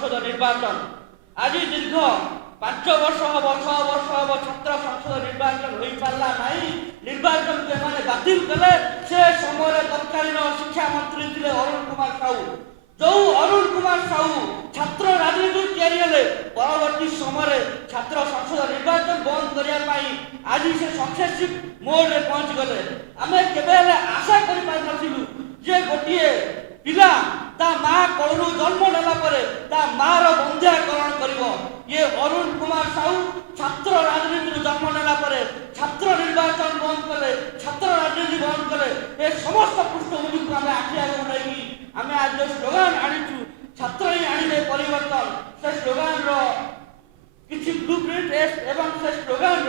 সংসদ নির্বাচন আজি দীর্ঘ 5 ବର୍ଷ হব 6 ବର୍ଷ হব ছাত্র সংসদ নির্বাচন হয়ে পারা নাই নির্বাচন এমানে বাতিল কলে সে সময় তৎকালীন শিক্ষা মন্ত্রী ଥିଲେ অরুণ কুমার সাহু जो अरुण कुमार साहू छात्र राजनीति तैयारी हेले परवर्ती समय छात्र संसद निर्वाचन बंद करने आज से सक्सेसिव मोड रे पहुंच गले आम केवे आशा कर जे गोटे पिला ता माँ कलू जन्म नेला ता माँ बंध्याकरण कर ये अरुण कुमार साहू छात्र राजनीति जन्म नेला छात्र निर्वाचन बंद कले छात्र राजनीति बंद कले ये समस्त पृष्ठभूमि को आम आखि आगे नहीं आम आज जो स्लोगान आनीचु छात्र ही आने परिवर्तन से स्लोगान किसी ब्लू प्रिंट एवं से स्लोगान